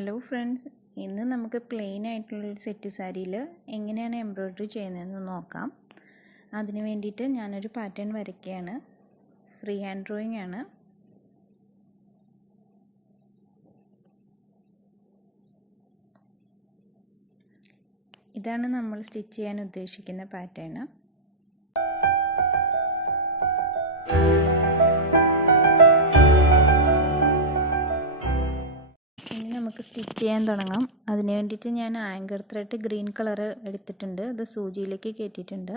Hello friends, ഇന്ന് നമുക്ക് plain ആയിട്ടുള്ള സെറ്റ് സാരിയിൽ എങ്ങനെയാണ് എംബ്രോയ്ഡറി ചെയ്യുന്നതെന്ന് നോക്കാം. അതിന് വേണ്ടിയിട്ട് ഞാനൊരു പാറ്റേൺ വരയ്ക്കുകയാണ്. ഫ്രീ ഹാൻഡ് ഡ്രോയിങ് ആണ്. ഇതാണ് നമ്മൾ സ്റ്റിച്ച് ചെയ്യാൻ ഉദ്ദേശിക്കുന്ന പാറ്റേൺ. നമുക്ക് സ്റ്റിച്ച് ചെയ്യാൻ തുടങ്ങാം. അതിന് വേണ്ടിയിട്ട് ഞാൻ ആങ്കർ ത്രെഡ് ഗ്രീൻ കളർ എടുത്തിട്ടുണ്ട്. അത് സൂചിയിലേക്ക് കയറ്റിയിട്ടുണ്ട്.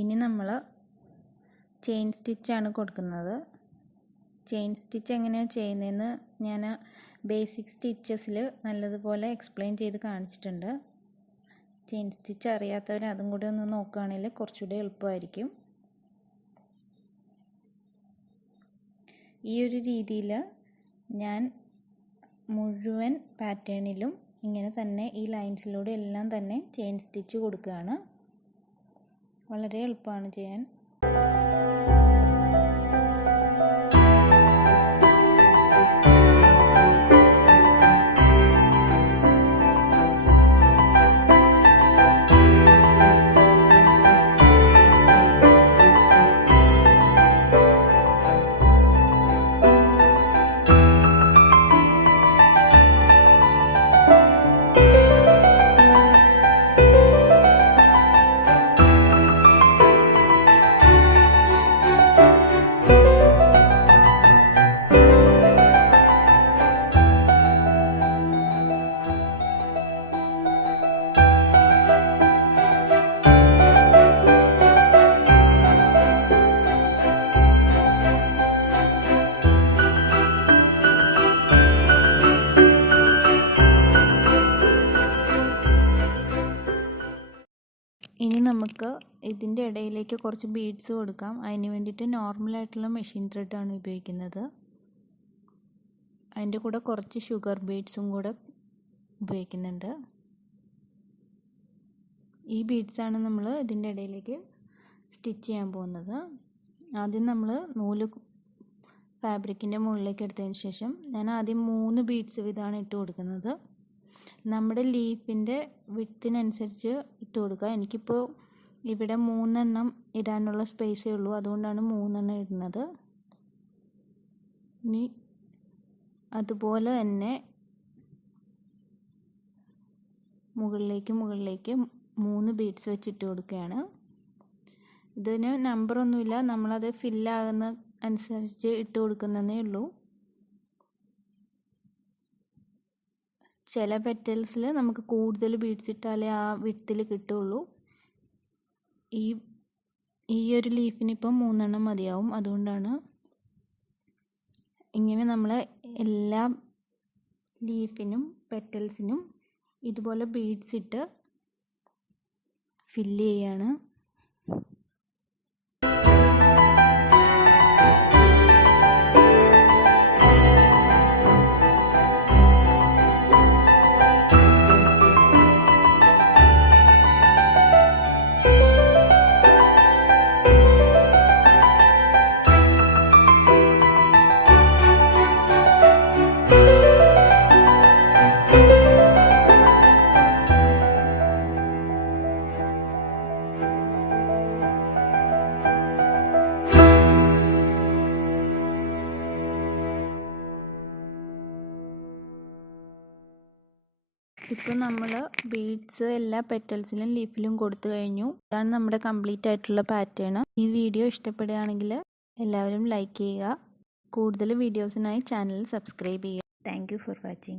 ഇനി നമ്മൾ ചെയിൻ സ്റ്റിച്ചാണ് കൊടുക്കുന്നത്. ചെയിൻ സ്റ്റിച്ച് എങ്ങനെയാണ് ചെയ്യുന്നതെന്ന് ഞാൻ ബേസിക് സ്റ്റിച്ചസിൽ നല്ലതുപോലെ എക്സ്പ്ലെയിൻ ചെയ്ത് കാണിച്ചിട്ടുണ്ട്. ചെയിൻ സ്റ്റിച്ച് അറിയാത്തവർ അതും കൂടി ഒന്ന് നോക്കുകയാണെങ്കിൽ കുറച്ചുകൂടി എളുപ്പമായിരിക്കും. ഈ ഒരു രീതിയിൽ ഞാൻ മുഴുവൻ പാറ്റേണിലും ഇങ്ങനെ തന്നെ ഈ ലൈൻസിലൂടെ എല്ലാം തന്നെ ചെയിൻ സ്റ്റിച്ച് കൊടുക്കുകയാണ്. വളരെ എളുപ്പമാണ് ചെയ്യാൻ. ഇനി നമുക്ക് ഇതിൻ്റെ ഇടയിലേക്ക് കുറച്ച് ബീഡ്സ് കൊടുക്കാം. അതിന് വേണ്ടിയിട്ട് നോർമലായിട്ടുള്ള മെഷീൻ ത്രെഡാണ് ഉപയോഗിക്കുന്നത്. അതിൻ്റെ കൂടെ കുറച്ച് ഷുഗർ ബീഡ്സും കൂടെ ഉപയോഗിക്കുന്നുണ്ട്. ഈ ബീഡ്സാണ് നമ്മൾ ഇതിൻ്റെ ഇടയിലേക്ക് സ്റ്റിച്ച് ചെയ്യാൻ പോകുന്നത്. ആദ്യം നമ്മൾ നൂല് ഫാബ്രിക്കിൻ്റെ മുകളിലേക്ക് എടുത്തതിന് ശേഷം ഞാൻ ആദ്യം 3 ബീഡ്സ് വീതമാണ് ഇട്ട് കൊടുക്കുന്നത്. നമ്മുടെ ലീഫിൻ്റെ വിഡ്ത്തിനനുസരിച്ച് ഇട്ട് കൊടുക്കുക. എനിക്കിപ്പോൾ ഇവിടെ 3 എണ്ണം ഇടാനുള്ള സ്പേസേ ഉള്ളൂ, അതുകൊണ്ടാണ് 3 എണ്ണം ഇടുന്നത്. ഇനി അതുപോലെ തന്നെ മുകളിലേക്ക് 3 ബീഡ്സ് വെച്ചിട്ട് കൊടുക്കുകയാണ്. ഇതിന് നമ്പറൊന്നുമില്ല, നമ്മളത് ഫില്ലാകുന്ന അനുസരിച്ച് ഇട്ട് കൊടുക്കുന്നതേ ഉള്ളൂ. ചില പെറ്റൽസിൽ നമുക്ക് കൂടുതൽ ബീഡ്സ് ഇട്ടാലേ ആ വിഡ്ത്തിൽ കിട്ടുള്ളൂ. ഈ ഒരു ലീഫിന് ഇപ്പം 3 എണ്ണം മതിയാവും. അതുകൊണ്ടാണ് ഇങ്ങനെ നമ്മൾ എല്ലാ ലീഫിനും പെറ്റൽസിനും ഇതുപോലെ ബീഡ്സ് ഇട്ട് ഫില്ല് ചെയ്യാണ്. ഇപ്പോൾ നമ്മൾ ബീഡ്സ് എല്ലാ പെറ്റൽസിലും ലീഫിലും കൊടുത്തു കഴിഞ്ഞു. ഇതാണ് നമ്മുടെ കംപ്ലീറ്റ് ആയിട്ടുള്ള പാറ്റേൺ. ഈ വീഡിയോ ഇഷ്ടപ്പെടുകയാണെങ്കിൽ എല്ലാവരും ലൈക്ക് ചെയ്യുക. കൂടുതൽ വീഡിയോസിനായി ചാനൽ സബ്സ്ക്രൈബ് ചെയ്യുക. Thank you for watching.